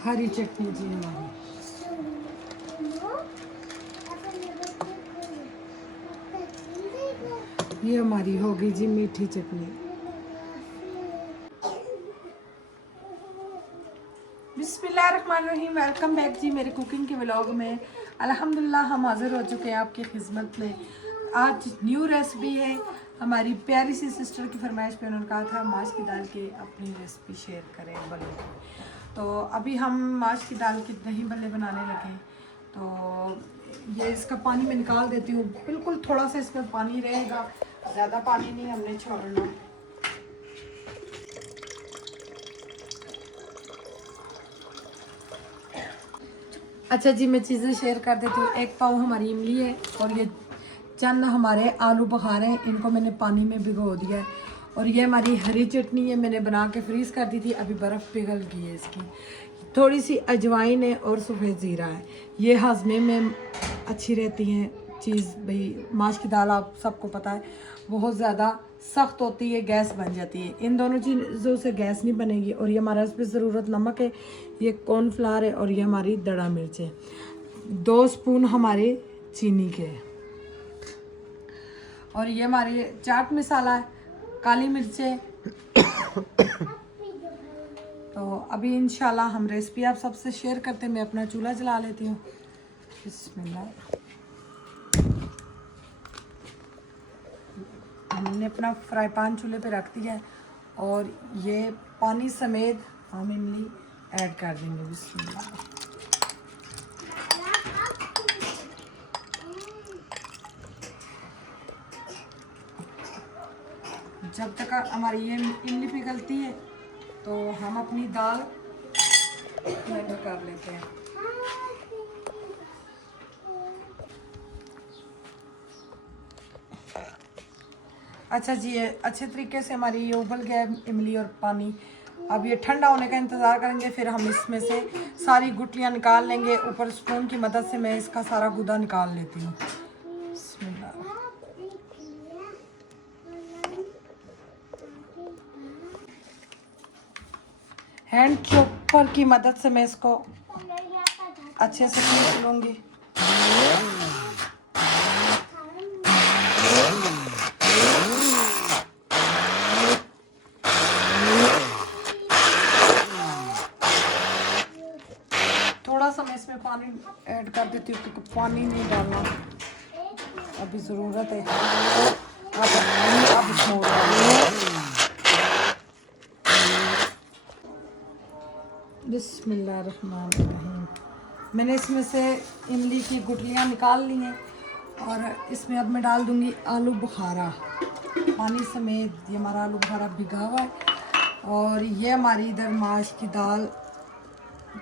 हरी चटनी जी हमारी। ये हमारी होगी जी मीठी चटनी। बिस्मिल्लाहिर्रहमानिर्रहीम। वेलकम बैक जी मेरे कुकिंग के व्लॉग में। अल्हम्दुलिल्लाह हम हाज़िर हो चुके हैं आपकी खिदमत में। आज न्यू रेसिपी है। हमारी प्यारी सी सिस्टर की फरमाइश पे उन्होंने कहा था माश की दाल की अपनी रेसिपी शेयर करें बल्ले की। तो अभी हम माश की दाल के दही बल्ले बनाने लगे। तो ये इसका पानी मैं निकाल देती हूँ। बिल्कुल थोड़ा सा इसमें पानी रहेगा, ज़्यादा पानी नहीं हमने छोड़ना। अच्छा जी, मैं चीज़ें शेयर कर देती हूँ। एक पाव हमारी इमली है और ये चंद हमारे आलू बुखारे हैं, इनको मैंने पानी में भिगो दिया है। और ये हमारी हरी चटनी है, मैंने बना के फ्रीज़ कर दी थी, अभी बर्फ़ पिघल गई है इसकी। थोड़ी सी अजवाइन है और सफ़ेद ज़ीरा है। ये हाजमे में अच्छी रहती हैं चीज़। भाई माश की दाल आप सबको पता है बहुत ज़्यादा सख्त होती है, गैस बन जाती है। इन दोनों चीज़ों से गैस नहीं बनेगी। और ये हमारा इस पर ज़रूरत नमक है, ये कॉर्नफ्लावर है और ये हमारी दड़ा मिर्च है। 2 स्पून हमारे चीनी के, और ये हमारी चाट मसाला है, काली मिर्चें। तो अभी इंशाल्लाह हम रेसिपी आप सबसे शेयर करते हैं। मैं अपना चूल्हा जला लेती हूँ। बिस्मिल्लाह। हमने अपना फ्राई पैन चूल्हे पे रख दिया है और ये पानी समेत हम इमली ऐड कर देंगे। बिस्मिल्लाह। जब तक हमारी ये इमली पिघलती है तो हम अपनी दाल ब्लेंड कर लेते हैं। अच्छा जी, ये अच्छे तरीके से हमारी ये उबल गया है इमली और पानी। अब ये ठंडा होने का इंतज़ार करेंगे, फिर हम इसमें से सारी गुठलियाँ निकाल लेंगे। ऊपर स्पून की मदद से मैं इसका सारा गुदा निकाल लेती हूँ। हैंड चॉपर की मदद से मैं इसको अच्छे से पीस लूँगी। थोड़ा सा मैं इसमें पानी ऐड कर देती हूँ क्योंकि पानी नहीं डालना अभी ज़रूरत है। अब बिस्मिल्लाहिर्रहमानिर्रहीम। मैंने इसमें से इमली की गुठलियाँ निकाल ली हैं और इसमें अब मैं डाल दूँगी आलू बुखारा पानी समेत। ये हमारा आलू बुखारा भिगा हुआ है और ये हमारी इधर माश की दाल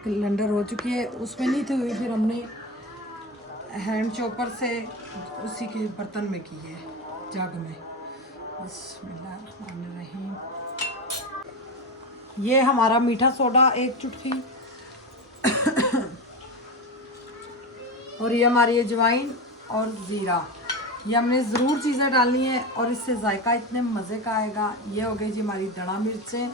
लंडर हो चुकी है, उसमें नहीं थी हुई, फिर हमने हैंड चॉपर से उसी के बर्तन में की है, जग में। बिस्मिल्लाहिर्रहमानिर्रहीम। ये हमारा मीठा सोडा 1 चुटकी और ये हमारी अजवाइन और ज़ीरा, ये हमने ज़रूर चीज़ें डालनी है और इससे जायका इतने मज़े का आएगा। ये हो गई जी हमारी दड़ा मिर्चें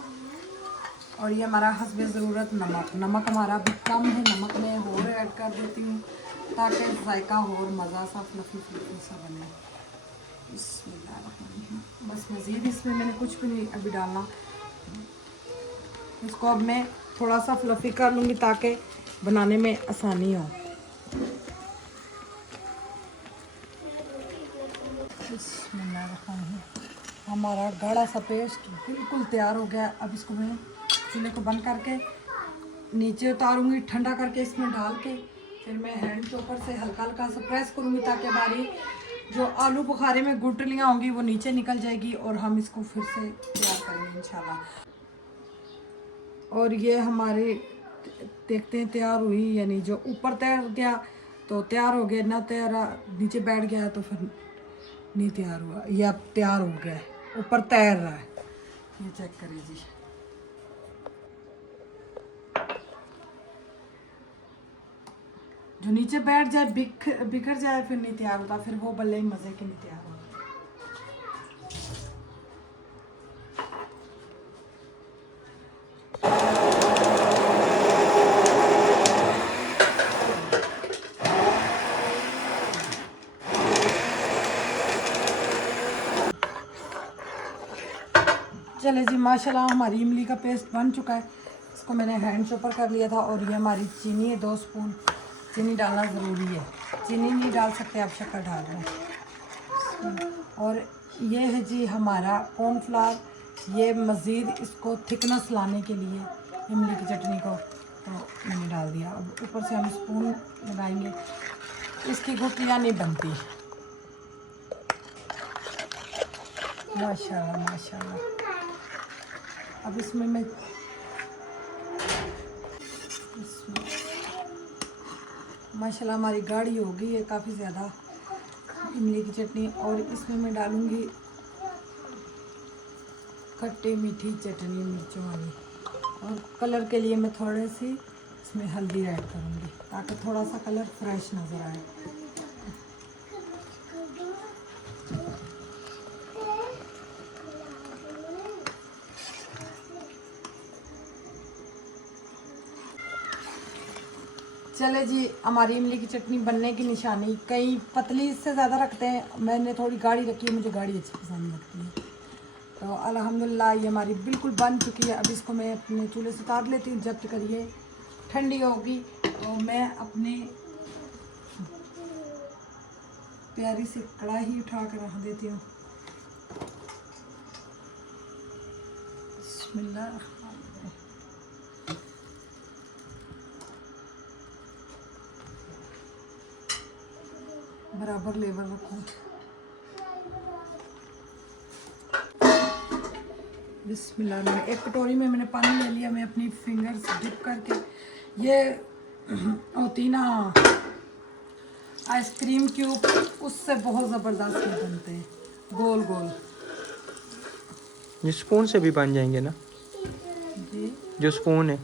और ये हमारा हस्बे ज़रूरत नमक हमारा भी कम है, नमक मैं और ऐड कर देती हूँ ताकि जायका और मज़ा सा फ्लफी सा बने। बस मज़ीद इसमें मैंने कुछ भी नहीं अभी डालना। इसको अब मैं थोड़ा सा फ्लफी कर लूँगी ताकि बनाने में आसानी हो। हमारा गाढ़ा सा पेस्ट बिल्कुल तैयार हो गया। अब इसको मैं चूल्हे को बंद करके नीचे उतारूंगी, ठंडा करके इसमें डाल के फिर मैं हैंड चॉपर से हल्का हल्का सा प्रेस करूंगी ताकि हमारी जो आलू बुखारे में गुठलियाँ होंगी वो नीचे निकल जाएगी और हम इसको फिर से तैयार करेंगे इंशाल्लाह। और ये हमारे देखते हैं तैयार हुई यानी जो ऊपर तैर गया तो तैयार हो गया, ना तैयार नीचे बैठ गया तो फिर नहीं तैयार हुआ। ये अब तैयार हो गया है, ऊपर तैर रहा है। ये चेक करिए जी। जो नीचे बैठ जाए बिखर जाए फिर नहीं तैयार होता, फिर वो बल्ले मज़े के नहीं तैयार होता। माशाल्लाह हमारी इमली का पेस्ट बन चुका है। इसको मैंने हैंड चॉपर कर लिया था। और ये हमारी चीनी है, 2 स्पून चीनी डालना ज़रूरी है। चीनी नहीं डाल सकते आप, शक्कर डाल रहे हैं। और ये है जी हमारा कॉर्नफ्लावर। ये मज़ीद इसको थिकनेस लाने के लिए इमली की चटनी को तो मैंने डाल दिया। अब ऊपर से हम स्पून लगाएंगे, इसकी गुठलियाँ नहीं बनती। माशाल्लाह माशाल्लाह। अब इसमें मैं माशाल्लाह हमारी गाढ़ी हो गई है काफ़ी ज़्यादा इमली की चटनी। और इसमें मैं डालूँगी खट्टी मीठी चटनी मिर्चों वाली। और कलर के लिए मैं थोड़ी सी इसमें हल्दी ऐड करूँगी ताकि थोड़ा सा कलर फ्रेश नज़र आए। चले जी, हमारी इमली की चटनी बनने की निशानी। कई पतली इससे ज़्यादा रखते हैं, मैंने थोड़ी गाढ़ी रखी है, मुझे गाढ़ी अच्छी पसंद लगती है। तो अल्हम्दुलिल्लाह ये हमारी बिल्कुल बन चुकी है। अब इसको मैं अपने चूल्हे से उतार लेती हूँ। जब तक ये ठंडी होगी तो मैं अपने प्यारी से कढ़ाई उठा कर रख देती हूँ। बिस्मिल्लाह। बराबर लेवल रखूँ। बिस्मिल्लाह। में एक कटोरी में मैंने पानी ले लिया। मैं अपनी फिंगर्स डिप करके, ये होती ना आइसक्रीम क्यूब, उससे बहुत ज़बरदस्त ये बनते हैं, गोल गोल। ये स्पून से भी बन जाएंगे ना जी। जो स्पून है,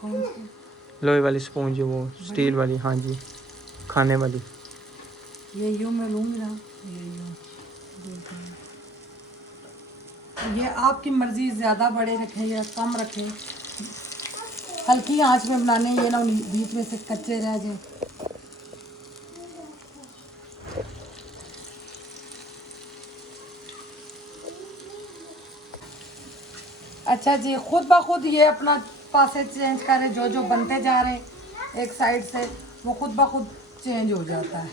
कौन सी? लोहे वाली स्पून, जो वो स्टील वाली, हाँ जी, खाने वाली। ये यूँ मैं लूँगी ना, ये यूँ। ये आपकी मर्ज़ी, ज़्यादा बड़े रखें या कम रखें। हल्की आंच में बनाने, ये ना बीच में से कच्चे रह जाए। अच्छा जी, खुद ब खुद ये अपना पासे चेंज करें। जो जो बनते जा रहे हैं एक साइड से, वो खुद ब खुद चेंज हो जाता है।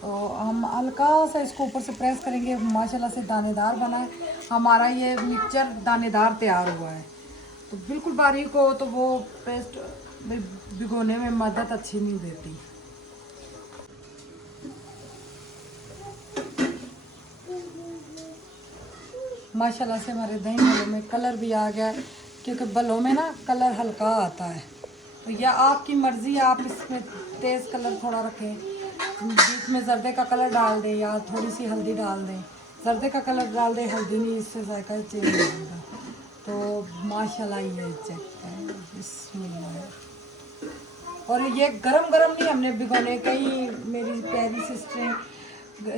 तो हम हल्का सा इसको ऊपर से प्रेस करेंगे। माशाल्लाह से दानेदार बना है हमारा ये मिक्सचर, दानेदार तैयार हुआ है। तो बिल्कुल बारीक हो तो वो पेस्ट भिगोने में मदद अच्छी नहीं देती। माशाल्लाह से हमारे दही भल्लों में कलर भी आ गया है, क्योंकि भल्लों में ना कलर हल्का आता है। तो यह आपकी मर्ज़ी, आप इसमें तेज़ कलर थोड़ा रखें, बीच में जर्दे का कलर डाल दें या थोड़ी सी हल्दी डाल दें। जर्दे का कलर डाल दें, हल्दी नहीं, इससे जायका चेंज हो जाएगा। तो माशाल्लाह ये चेक करें, बिस्मिल्लाह। और ये गरम गरम नहीं हमने भिगोने, कई मेरी प्यारी सिस्टरें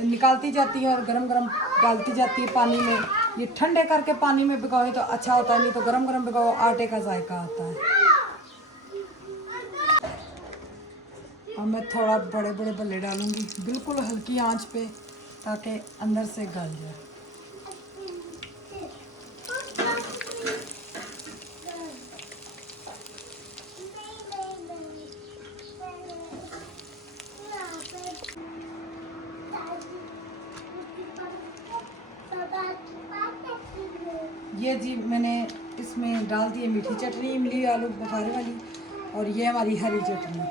निकालती जाती है और गरम गरम डालती जाती है पानी में। ये ठंडे करके पानी में भिगोए तो अच्छा होता है, नहीं तो गरम गरम भिगो आटे का जायका आता है। और मैं थोड़ा बड़े बड़े भल्ले डालूंगी, बिल्कुल हल्की आंच पे, ताकि अंदर से गल जाए। ये जी मैंने इसमें डाल दी है मीठी चटनी, इमली आलू बुखारे वाली, और ये हमारी हरी चटनी।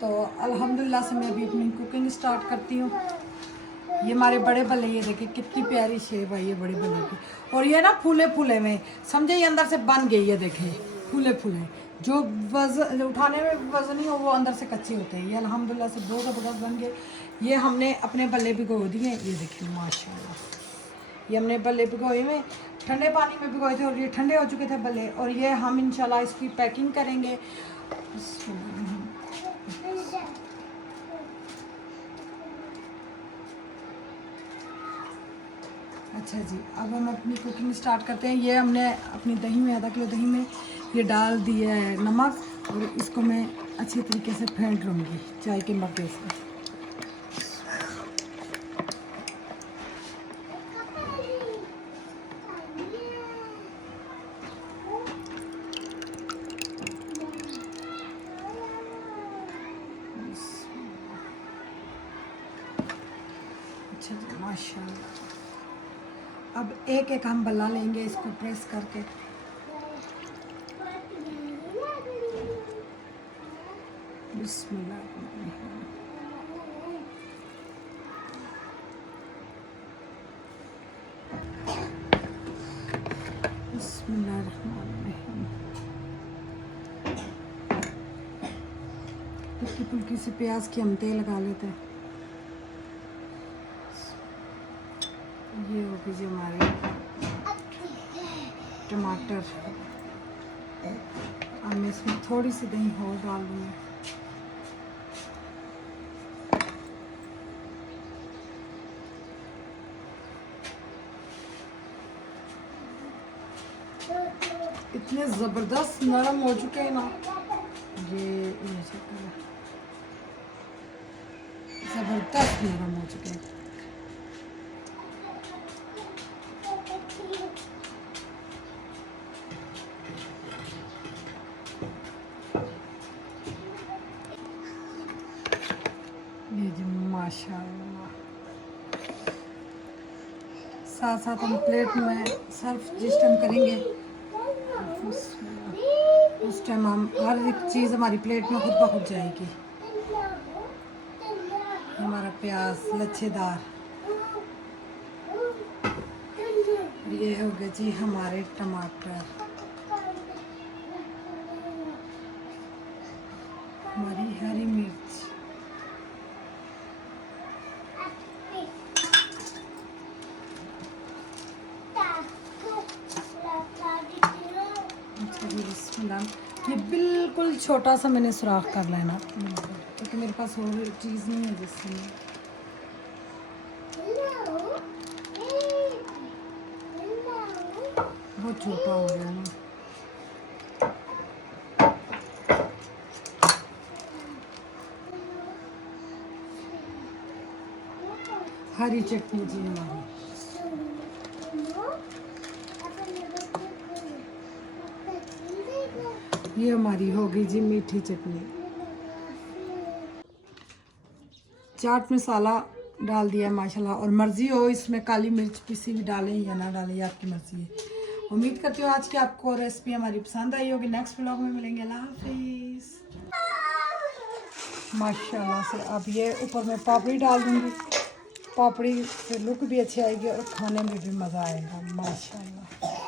तो अल्हम्दुलिल्लाह से मैं अभी अपनी कुकिंग स्टार्ट करती हूँ। ये हमारे बड़े भल्ले, ये देखिए कितनी प्यारी शेप आई है बड़े भल्ले की। और ये ना फूले फूले में, समझे ये अंदर से बन गई है, देखें फूले फूले। जो वजन उठाने में वजन ही हो वो अंदर से कच्चे होते हैं। ये अल्हम्दुलिल्लाह से बहुत ज़बरदस्त बन गए। ये हमने अपने भल्ले भिगो दिए, ये देखिए माशाल्लाह। ये हमने भल्ले भिगोए में ठंडे पानी में भिगोए थे और ये ठंडे हो चुके थे भल्ले। और ये हम इंशाल्लाह इसकी पैकिंग करेंगे। अच्छा जी, अब हम अपनी कुकिंग स्टार्ट करते हैं। ये हमने अपनी दही में, आधा किलो दही में ये डाल दिया है नमक, और इसको मैं अच्छी तरीके से फेंट लूँगी चाय के मग्गे से। माशाल्लाह। अब एक एक हम बल्ला लेंगे, इसको प्रेस करके। बिस्मिल्लाह। बिस्मिल्लाहिर्रहमानिर्रहीम। हल्की फुल्की सी प्याज की हम तेल लगा लेते हैं। ये होगी जी हमारे टमाटर। अब मैं इसमें थोड़ी सी दही और डाल दूँगी। इतने ज़बरदस्त नरम हो चुके हैं ना, ये ज़बरदस्त नरम हो चुके हैं। ये जी माशाल्लाह। साथ साथ हम प्लेट में सर्व जिस टाइम करेंगे उस टाइम हम हर एक चीज़ हमारी प्लेट में खुद ब खुद जाएगी। हमारा प्याज लच्छेदार। ये हो गए जी हमारे टमाटर, हमारी हरी मिर्च। ये बिल्कुल छोटा सा मैंने सुराख कर लेना, क्योंकि मेरे पास और चीज़ नहीं है जिससे मैं बहुत छोटा हो गया ना। हरी चटनी जी हमारी। ये हमारी होगी जी मीठी चटनी। चाट मसाला डाल दिया माशाल्लाह, और मर्ज़ी हो इसमें काली मिर्च पिसी भी डालें या ना डालें, ये आपकी मर्ज़ी है। उम्मीद करती हूँ आज की आपको रेसिपी हमारी पसंद आई होगी। नेक्स्ट व्लॉग में मिलेंगे। अल्लाह हाफिज़। माशाल्लाह से अब ये ऊपर में पापड़ी डाल दूँगी। पापड़ी से लुक भी अच्छी आएगी और खाने में भी मज़ा आएगा माशाल्लाह।